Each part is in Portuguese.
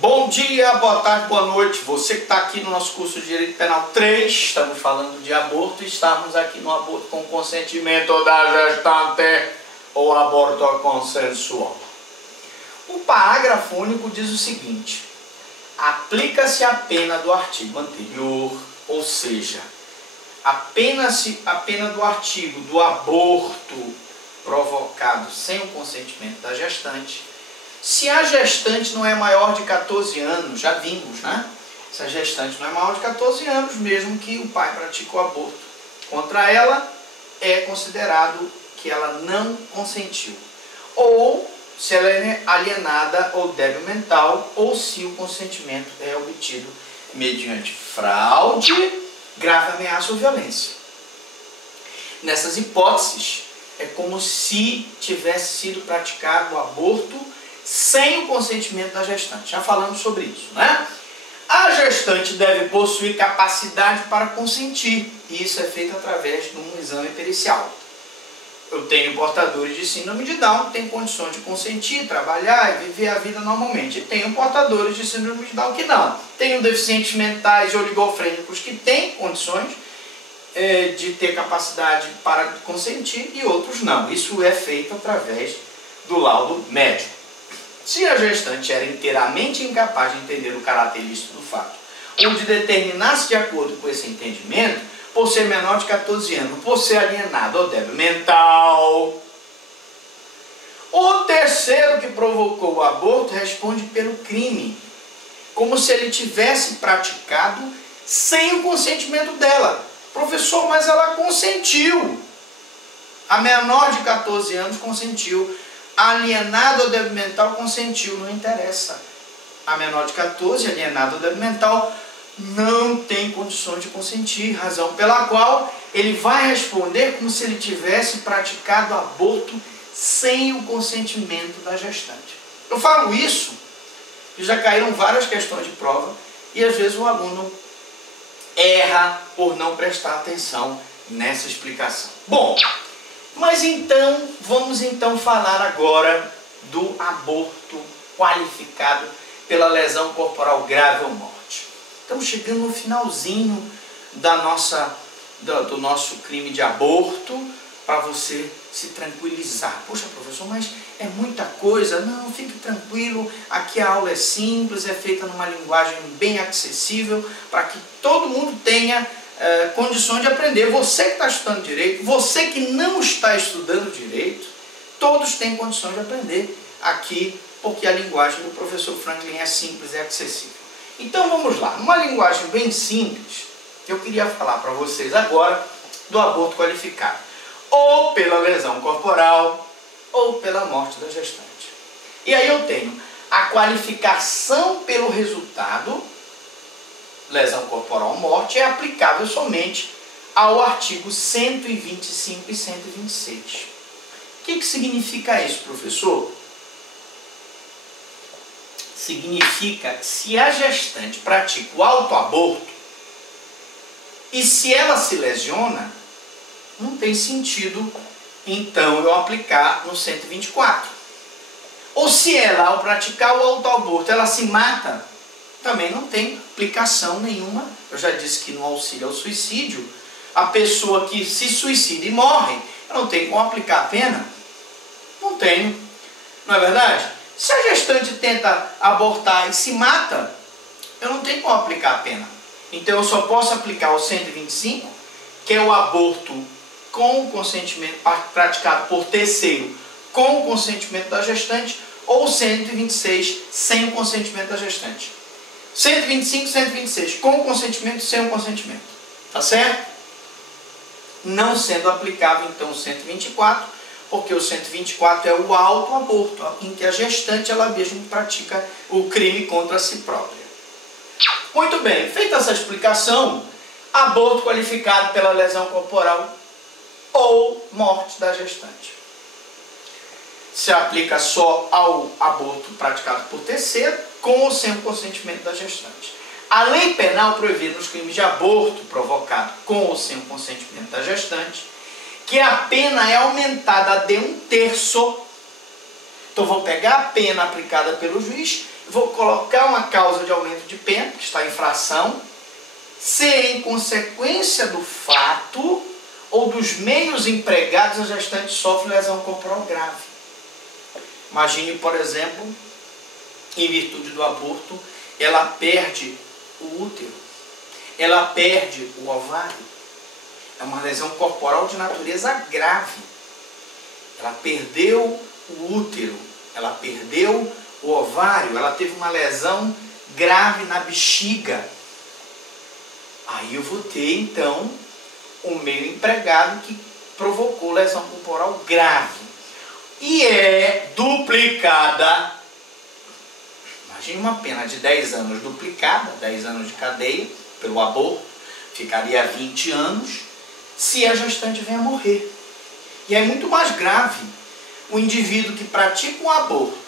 Bom dia, boa tarde, boa noite. Você que está aqui no nosso curso de Direito Penal 3, estamos falando de aborto e estamos aqui no aborto com consentimento da gestante ou aborto consensual. O parágrafo único diz o seguinte: aplica-se a pena do artigo anterior, ou seja, apenas a pena do artigo do aborto provocado sem o consentimento da gestante. Se a gestante não é maior de 14 anos, já vimos, né? Se a gestante não é maior de 14 anos, mesmo que o pai pratique o aborto contra ela, é considerado que ela não consentiu. Ou se ela é alienada ou débil mental, ou se o consentimento é obtido mediante fraude, grave ameaça ou violência. Nessas hipóteses, é como se tivesse sido praticado o aborto sem o consentimento da gestante. Já falamos sobre isso, né? A gestante deve possuir capacidade para consentir, e isso é feito através de um exame pericial. Eu tenho portadores de síndrome de Down que têm condições de consentir, trabalhar e viver a vida normalmente. E tenho portadores de síndrome de Down que não. Tenho deficientes mentais e oligofrênicos que têm condições de ter capacidade para consentir e outros não. Isso é feito através do laudo médico. Se a gestante era inteiramente incapaz de entender o caráter ilícito do fato, ou de determinar-se de acordo com esse entendimento, por ser menor de 14 anos, por ser alienado ou débil mental, o terceiro que provocou o aborto responde pelo crime, como se ele tivesse praticado sem o consentimento dela. Professor, mas ela consentiu. A menor de 14 anos consentiu. Alienado ou débil mental consentiu, não interessa. A menor de 14, alienado ou débil mental, não tem condições de consentir, razão pela qual ele vai responder como se ele tivesse praticado aborto sem o consentimento da gestante. Eu falo isso, e já caíram várias questões de prova, e às vezes o aluno erra por não prestar atenção nessa explicação. Bom, mas então, vamos então falar agora do aborto qualificado pela lesão corporal grave ou morte. Estamos chegando no finalzinho do nosso crime de aborto, para você se tranquilizar. Poxa, professor, mas é muita coisa. Não, fique tranquilo, aqui a aula é simples, é feita numa linguagem bem acessível, para que todo mundo tenha condições de aprender. Você que está estudando direito, você que não está estudando direito, todos têm condições de aprender aqui, porque a linguagem do professor Franklin é simples e acessível. Então vamos lá, numa linguagem bem simples, eu queria falar para vocês agora do aborto qualificado, ou pela lesão corporal, ou pela morte da gestante. E aí eu tenho a qualificação pelo resultado, lesão corporal ou morte, é aplicável somente ao artigo 125 e 126. O que significa isso, professor? Significa que se a gestante pratica o autoaborto e se ela se lesiona, não tem sentido, então, eu aplicar no 124. Ou se ela, ao praticar o autoaborto, ela se mata, também não tem aplicação nenhuma. Eu já disse que no auxílio ao suicídio, a pessoa que se suicida e morre, eu não tenho como aplicar a pena. Não tenho. Não é verdade? Se a gestante tenta abortar e se mata, eu não tenho como aplicar a pena. Então eu só posso aplicar o 125, que é o aborto com o consentimento praticado por terceiro, com o consentimento da gestante, ou 126 sem o consentimento da gestante. 125, 126, com o consentimento, sem o consentimento. Tá certo? Não sendo aplicável, então, o 124, porque o 124 é o autoaborto, em que a gestante, ela mesma pratica o crime contra si própria. Muito bem, feita essa explicação, aborto qualificado pela lesão corporal ou morte da gestante. Se aplica só ao aborto praticado por terceiro, com ou sem o consentimento da gestante. A lei penal prevê nos crimes de aborto provocado com ou sem o consentimento da gestante, que a pena é aumentada de 1/3. Então vou pegar a pena aplicada pelo juiz vou colocar uma causa de aumento de pena, que está em infração, se em consequência do fato ou dos meios empregados a gestante sofre lesão corporal grave. Imagine, por exemplo, em virtude do aborto, ela perde o útero, ela perde o ovário. É uma lesão corporal de natureza grave. Ela perdeu o útero, ela perdeu o ovário, ela teve uma lesão grave na bexiga. Aí eu vou ter, então, um meio empregado que provocou lesão corporal grave. E é duplicada. Imagine uma pena de 10 anos duplicada, 10 anos de cadeia pelo aborto, ficaria 20 anos, se a gestante venha a morrer. E é muito mais grave o indivíduo que pratica um aborto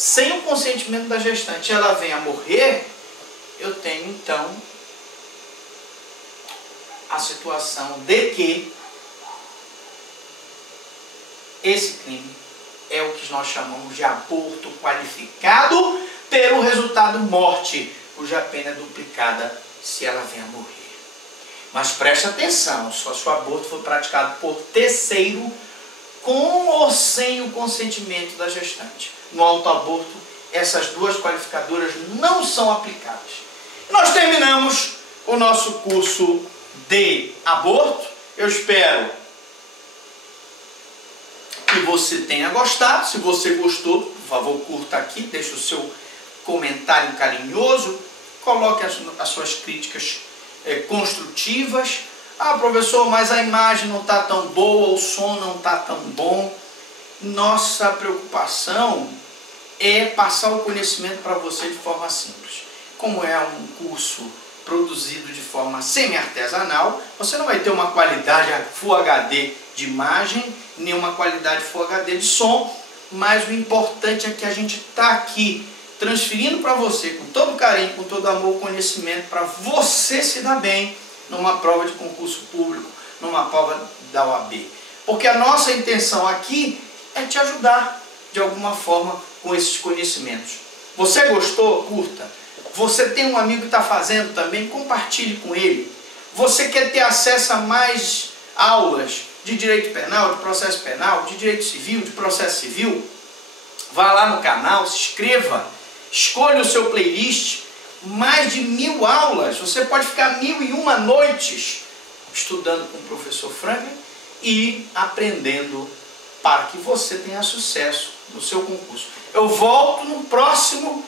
sem o consentimento da gestante, ela venha a morrer, eu tenho então a situação de que esse crime é o que nós chamamos de aborto qualificado pelo resultado morte, cuja pena é duplicada se ela venha a morrer. Mas preste atenção, só se o aborto for praticado por terceiro, com ou sem o consentimento da gestante. No autoaborto, essas duas qualificadoras não são aplicadas. Nós terminamos o nosso curso de aborto. Eu espero que você tenha gostado. Se você gostou, por favor, curta aqui, deixe o seu comentário carinhoso, coloque as suas críticas construtivas. Ah, professor, mas a imagem não está tão boa, o som não está tão bom. Nossa preocupação é passar o conhecimento para você de forma simples. Como é um curso produzido de forma semi-artesanal, você não vai ter uma qualidade Full HD de imagem, nem uma qualidade Full HD de som, mas o importante é que a gente está aqui transferindo para você, com todo carinho, com todo amor, o conhecimento para você se dar bem numa prova de concurso público, numa prova da OAB. Porque a nossa intenção aqui é te ajudar de alguma forma com esses conhecimentos. Você gostou? Curta. Você tem um amigo que está fazendo também? Compartilhe com ele. Você quer ter acesso a mais aulas de direito penal, de processo penal, de direito civil, de processo civil? Vá lá no canal, se inscreva, escolha o seu playlist, mais de 1000 aulas, você pode ficar 1001 noites estudando com o professor Franklin e aprendendo para que você tenha sucesso no seu concurso. Eu volto no próximo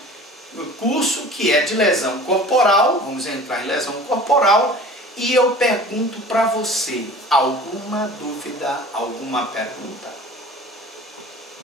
curso, que é de lesão corporal, vamos entrar em lesão corporal, e eu pergunto para você, alguma dúvida, alguma pergunta?